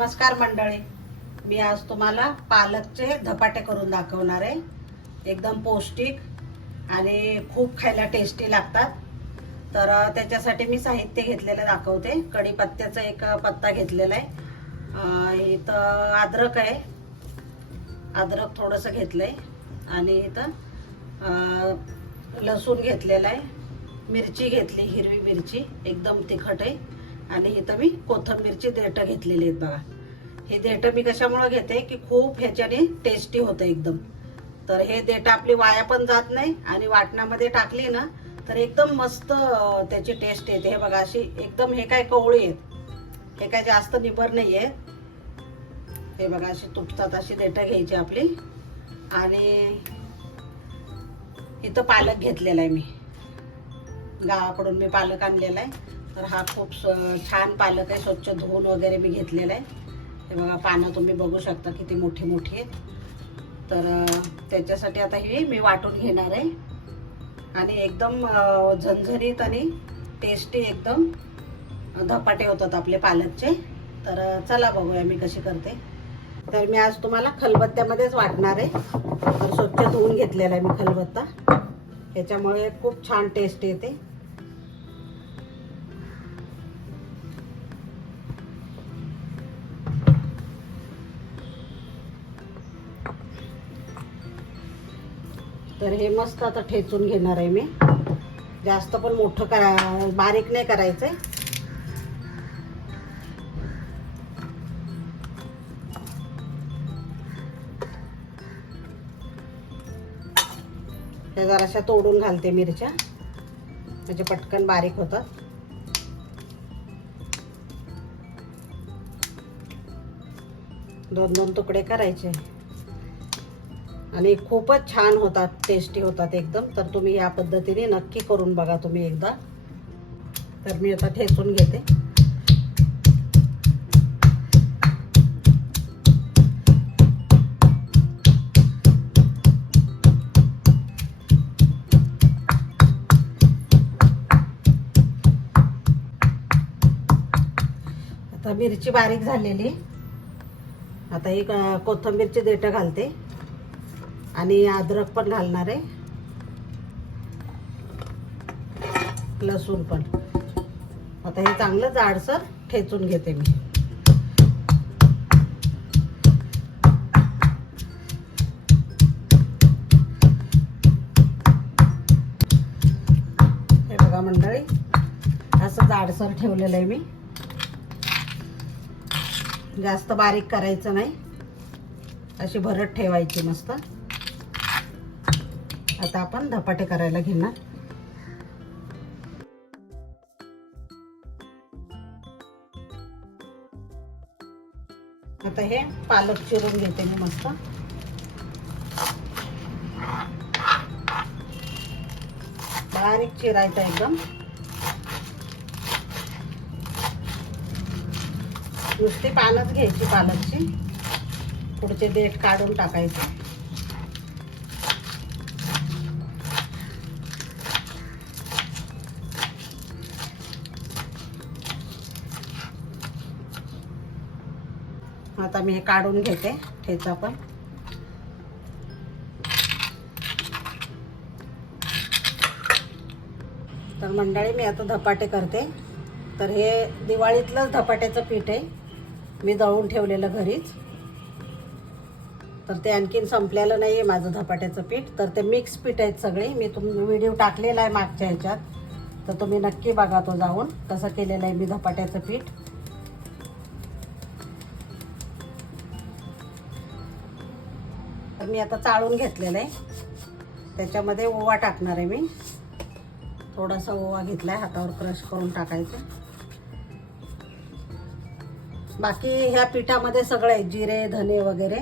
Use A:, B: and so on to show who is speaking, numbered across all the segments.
A: नमस्कार मंडळी. मी आज तुम्हाला पालकचे धपाटे करून दाखवणार आहे. एकदम पौष्टिक आणि खूप खायला टेस्टी लागतात. तर त्याच्यासाठी मी साहित्य घेतलेलं दाखवते. कढीपत्त्याचा एक पत्ता घेतलेला आहे. इथं अद्रक आहे. अद्रक थोडंसं घेतलं आहे आणि इथं लसूण घेतलेला आहे. मिरची घेतली हिरवी मिरची. एकदम तिखट आहे. आणि इथं मी कोथिंबीरची देठं घेतलेली आहेत बघा. हे देठं मी कशामुळे घेते की खूप ह्याच्याने टेस्टी होतं एकदम. तर हे देठं आपली वाया पण जात नाही आणि वाटणामध्ये टाकली ना तर एकदम मस्त त्याची टेस्ट येते. हे बघा अशी एकदम हे काय कवळी आहेत. हे काय जास्त निबर नाही आहे हे बघा अशी तुटतात अशी देठं घ्यायची आपली. आणि इथं पालक घेतलेला आहे मी. गावाकडून मी पालक आणलेला आहे. तर हा खूप स- छान पालक आहे. स्वच्छ धुवून वगैरे मी घेतलेला आहे. बघा पानं तुम्ही बघू शकता किती मोठी मोठी आहेत. तर त्याच्यासाठी आता ही मी वाटून घेणार आहे. आणि एकदम झणझणीत आणि टेस्टी एकदम धपाटे होतात आपले पालकचे. तर चला बघूया मी कशी करते. तर मी आज तुम्हाला खलबत्त्यामध्येच वाटणार आहे. तर स्वच्छ धुवून घेतलेला आहे मी खलबत्ता. त्याच्यामुळे खूप छान टेस्ट येते. तर हे मस्त आता ठेचून घेणार आहे मी. जास्त पण मोठं करा बारीक नाही करायचं आहे त्या जराशा तोडून घालते मिरच्या. म्हणजे पटकन बारीक होतात. दोन दोन तुकडे करायचे. आणि खूपच छान होतात टेस्टी होतात एकदम. तर तुम्ही या पद्धतीने नक्की करून बघा तुम्ही एकदा. तर मी आता ठेचून घेते. आता मिरची बारीक झालेली. आता एक अं, कोथिंबीरची देठं घालते. आणि अद्रक पण घालणार आहे. लसूण पण. आता हे चांगलं जाडसर ठेचून घेते मी. हे बघा मंडळी असं जाडसर ठेवलेलं आहे मी. जास्त बारीक करायचं नाही. अशी भरत ठेवायची मस्त. आता आपण धपाटे करायला घेणार. आता हे पालक चिरून घेते मी मस्त. बारीक चिरायचं एकदम. नुसती पानच घ्यायची पालकची. पुढचे देठ काढून टाकायचे. आता मी हे काढून घेते ठेचा पण तर मंडळी मी आता धपाटे करते. तर हे दिवाळीतलंच धपाट्याचं पीठ आहे. मी दळून ठेवलेलं घरीच. तर ते आणखीन संपलेलं नाही आहे माझं धपाट्याचं पीठ. तर ते मिक्स पीठ आहेत सगळे. मी तुम व्हिडिओ टाकलेला आहे मागच्या ह्याच्यात. तर तुम्ही नक्की बघा तो जाऊन. कसं केलेलं आहे मी धपाट्याचं पीठ. मी आता चाळून घेतलेलं आहे. त्याच्यामध्ये ओवा टाकणार आहे मी. थोडासा ओवा घेतला आहे हातावर क्रश करून टाकायचं. बाकी ह्या पिठामध्ये सगळं आहे जिरे धने वगैरे.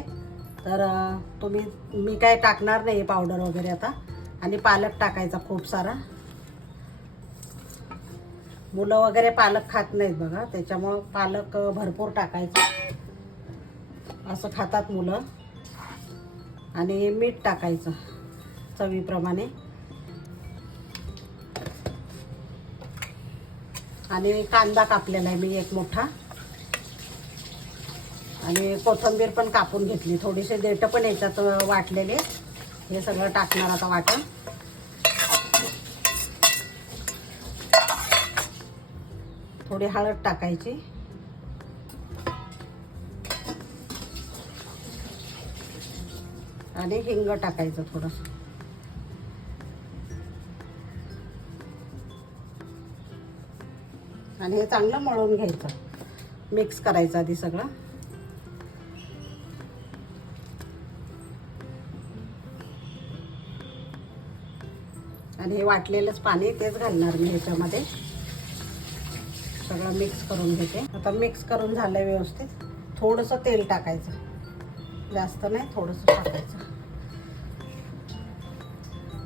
A: तर तुम्ही मी काय टाकणार नाही पावडर वगैरे आता. आणि पालक टाकायचा खूप सारा. मुलं वगैरे पालक खात नाहीत बघा त्याच्यामुळं पालक भरपूर टाकायचं. असं खातात मुलं. आणि मीठ टाकायचं चवीप्रमाणे. आणि कांदा कापलेला आहे मी एक मोठा. आणि कोथिंबीर पण कापून घेतली. थोडीशी देठं पण याच्यात वाटलेले हे सगळं टाकणार आता वाटण. थोडी हळद टाकायची. आणि हिंग टाकायचं थोडंसं. आणि हे चांगलं मळून घ्यायचं. मिक्स करायचं आधी सगळं. आणि हे वाटलेलंच पाणी तेच घालणार मी ह्याच्यामध्ये. सगळं मिक्स करून घेते. आता मिक्स करून झालं व्यवस्थित. थोडंसं तेल टाकायचं. जास्त नाही थोडंसं टाकायचं.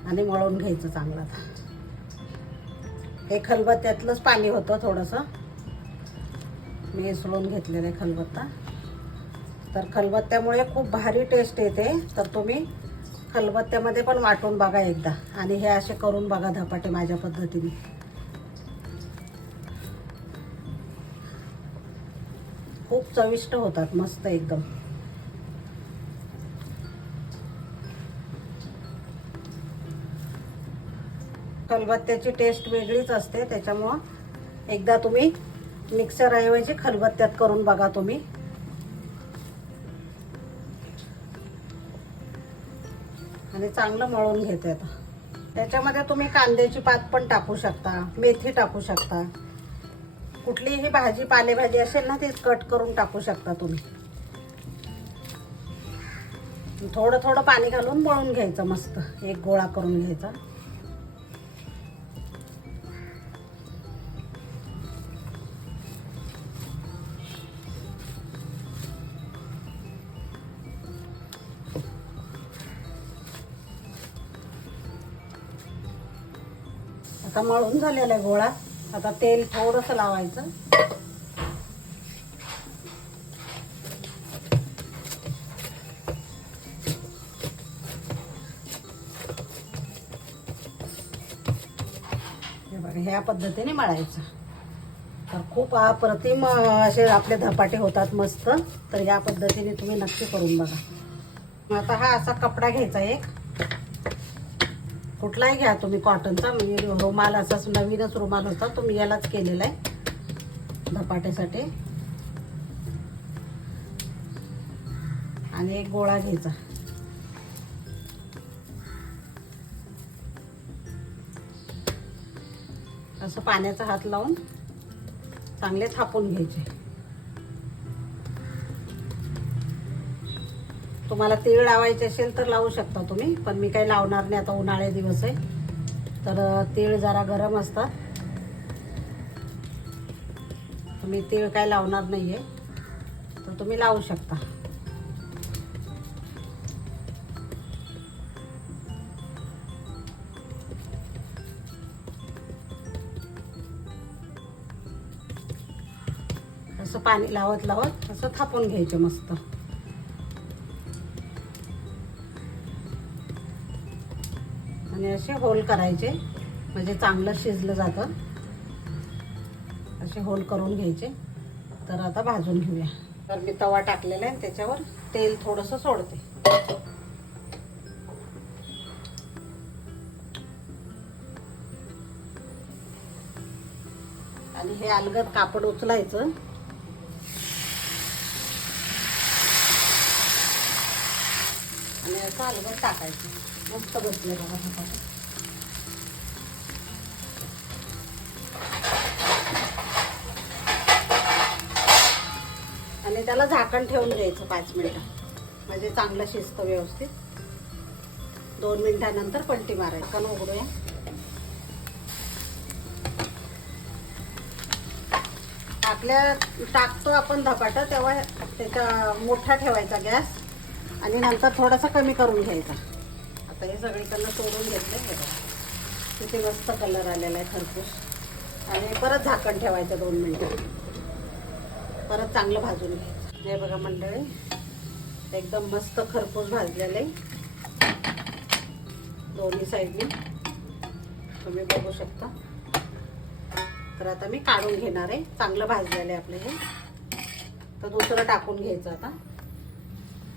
A: आणि मळून घ्यायचं चांगलं आता. हे खलबत्त्यातलंच पाणी होतं थोडंसं. मी इसळून घेतलेलं आहे खलबत्ता. तर खलबत्त्यामुळे खूप भारी टेस्ट येते. तर तुम्ही खलबत्त्यामध्ये पण वाटून बघा एकदा. आणि हे असे करून बघा धपाटे माझ्या पद्धतीने. खूप चविष्ट होतात मस्त एकदम. खलबत्त्याची टेस्ट वेगळीच असते त्याच्यामुळं एकदा तुम्ही मिक्सरऐवजी खलबत्त्यात करून बघा तुम्ही. आणि चांगलं मळून घेते आता. त्याच्यामध्ये तुम्ही कांद्याची पात पण टाकू शकता मेथी टाकू शकता. कुठलीही भाजी पालेभाजी असेल ना ती कट करून टाकू शकता तुम्ही. थोडं थोडं पाणी घालून मळून घ्यायचं मस्त एक गोळा करून घ्यायचा. आता मळून झालेला आहे गोळा. आता तेल थोडंसं लावायचं. ह्या पद्धतीने मळायचं. तर खूप अप्रतिम असे आपले धपाटे होतात मस्त. तर या पद्धतीने तुम्ही नक्की करून बघा. आता हा असा कपडा घ्यायचा एक. कुठलाही घ्या तुम्ही कॉटनचा म्हणजे रुमाल असाच नवीनच रुमाल होता तो मी यालाच केलेला आहे. धपाट्यासाठी. आणि एक गोळा घ्यायचा. असं पाण्याचा हात लावून चांगले थापून घ्यायचे. तुम्हाला तीळ लावायचे असेल तर लावू शकता तुम्ही पण मी काही लावणार नाही आता उन्हाळे दिवस आहे. तर तीळ जरा गरम असतात. तुम्ही तीळ काय लावणार नाही आहे तर तुम्ही लावू शकता. असं पाणी लावत लावत असं थापून घ्यायचं मस्त. आणि असे होल करायचे. म्हणजे चांगलं शिजलं जातं. असे होल करून घ्यायचे. तर आता भाजून घेऊया. तर मी तवा टाकलेला आहे त्याच्यावर तेल थोडंसं सोडते. आणि हे अलगद कापड उचलायचं. आणि असं अलगद टाकायचं. मस्त बसले बघा धपाटे आणि त्याला झाकण ठेवून द्यायचं पाच मिनिटं. म्हणजे चांगलं शिजतं व्यवस्थित. दोन मिनिटानंतर पलटी मारायचं. पण उघडूया. टाकल्या टाकतो आपण धपाटा तेव्हा त्याचा मोठा ठेवायचा गॅस. आणि नंतर थोडासा कमी करून घ्यायचा. आता हे सगळीकडनं सोडून घेतले हे बघा. किती मस्त कलर आलेला आहे खरपूस. आणि परत झाकण ठेवायचं दोन मिनटं. परत चांगलं भाजून घ्यायचं हे बघा मंडळी एकदम मस्त खरपूस भाजलेलं आहे. दोन्ही साईडने. तुम्ही बघू शकता. तर आता मी काढून घेणार आहे. चांगलं भाजलेलं आहे आपलं हे. तर दुसरं टाकून घ्यायचं आता.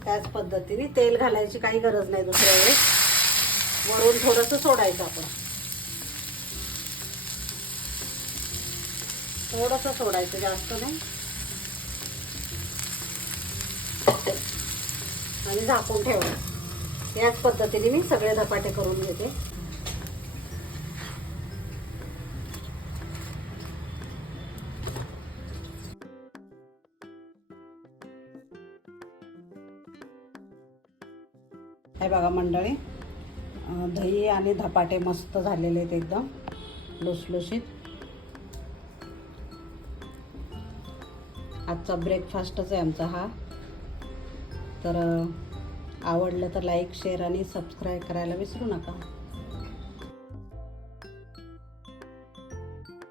A: त्याच पद्धतीने तेल घालायची काही गरज नाही दुसऱ्या वेळेस. वळून थोडंसं सोडायचं आपण. थोडंसं सोडायचं जास्त नाही. आणि झाकून ठेवायचं. याच पद्धतीने मी सगळे धपाटे करून घेते. हे बघा मंडळी दही आणि धपाटे मस्त झालेले आहेत एकदम. लुसलुशीत. आजचा ब्रेकफास्टच आहे आमचा हा. तर आवडलं तर लाईक शेअर आणि सबस्क्राईब करायला विसरू नका.